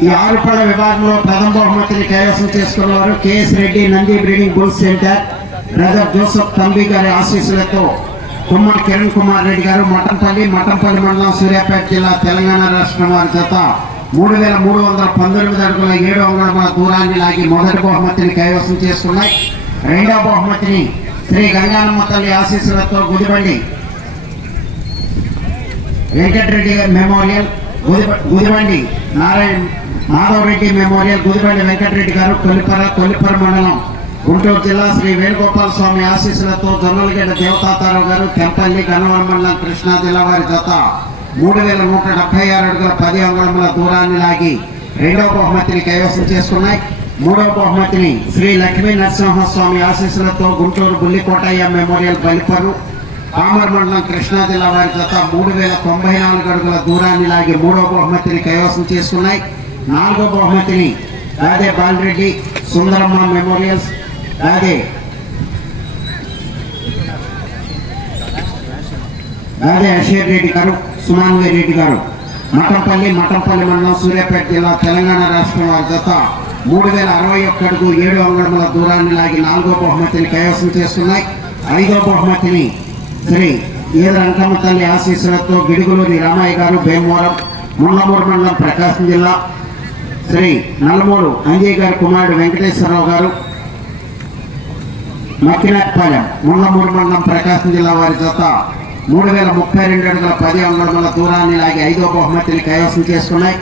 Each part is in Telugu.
ఈ ఆరుపళ్ళ విభాగంలో ప్రథమ బహుమతిని కైవసం చేసుకున్నవారు KS Reddy Nandi breeding bull centre brother Joseph Thambi గారి ఆశీస్సులతో కుమ్మర్ కిరణ్ కుమార్ రెడ్డి గారు మఠంపల్లి మండలం సూర్యాపేట జిల్లా తెలంగాణ రాష్ట్రం వారి జత 3319 అడుగుల 7 అంగుళముల దూరాన్ని లాగి మొదటి బహుమతిని కైవసం చేసుకున్నాయి. రెండవ బహుమతిని శ్రీ గంగానమ్మ తల్లి ఆశీస్సులతో గుదిబండి వెంకటరెడ్డి మెమోరియల్ గుదిబండి మాధవ్ రెడ్డి మెమోరియల్ గుదిబండి వెంకటరెడ్డి గారు తొలిపర మండలం గుంటూరు జిల్లా శ్రీ వేణుగోపాల స్వామి ఆశీస్సులతో జొన్నలగడ్డ దేవతాతారావు గారు తెంపల్లి గన్నవరం మండలం కృష్ణా జిల్లా వారి జత 3176 అడుగుల 10 అంగుళముల దూరాన్ని లాగి రెండవ బహుమతిని కైవసం చేసుకున్నాయి. మూడవ బహుమతిని శ్రీ లక్ష్మీ నరసింహస్వామి ఆశీస్సులతో గుంటూరు బుల్లికోటయ్య మెమోరియల్ బలిపరు పామర్ మండలం కృష్ణా జిల్లా వారి జత 3094 అడుగుల దూరాన్ని లాగి మూడవ బహుమతిని కైవసం చేసుకున్నాయి. నాలుగో బహుమతిని రాధే బాలరెడ్డి సుందరమ్మ మెమోరియల్స్ రాధే అశేర్ రెడ్డి గారు సుమాన్వి రెడ్డి గారు మఠంపల్లి మండలం సూర్యాపేట జిల్లా తెలంగాణ రాష్ట్రం వారి జత 3061 అడుగు 7 అంగుళముల దూరాన్ని లాగి నాలుగో బహుమతిని కైవసం చేసుకున్నాయి. ఐదో బహుమతిని శ్రీ ఈదరంకమ్మ తల్లి ఆశీస్సులతో గిడుగులూరి రామయ్య గారు భీమవరం ముళ్ళమూరు మండలం ప్రకాశం జిల్లా శ్రీ నల్లమూరు అంజయ్ గారి కుమారుడు వెంకటేశ్వరరావు గారు మక్కినాయపాలెం ముళ్ళమూరు మండలం ప్రకాశం జిల్లా వారి జత 3032 అడుగుల 10 అంగుళముల దూరాన్ని లాగి ఐదో బహుమతిని కైవసం చేసుకున్నాయి.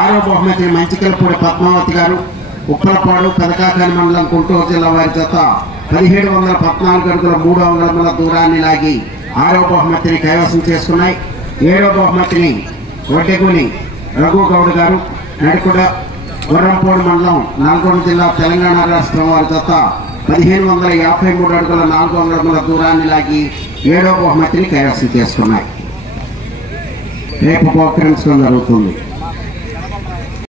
ఆరో బహుమతిని మంచికలపూడి పద్మావతి గారు ఉప్పలపాడు పెదకాకాని మండలం గుంటూరు జిల్లా వారి జత 1714 అడుగుల 3 అంగుళముల దూరాన్ని లాగి ఆరో బహుమతిని కైవసం చేసుకున్నాయి. ఏడో బహుమతిని వడ్డెగూని రఘుగౌడ్ గారు నడికుడ గుర్రంపోడు మండలం నల్గొండ జిల్లా తెలంగాణ రాష్ట్రం వారి జత 1553 అడుగుల 4 అంగుళముల దూరాన్ని లాగి ఏడో బహుమతిని కైవసం చేసుకున్నాయి. రేపు ప్రోగ్రామ్స్ జరుగుతుంది.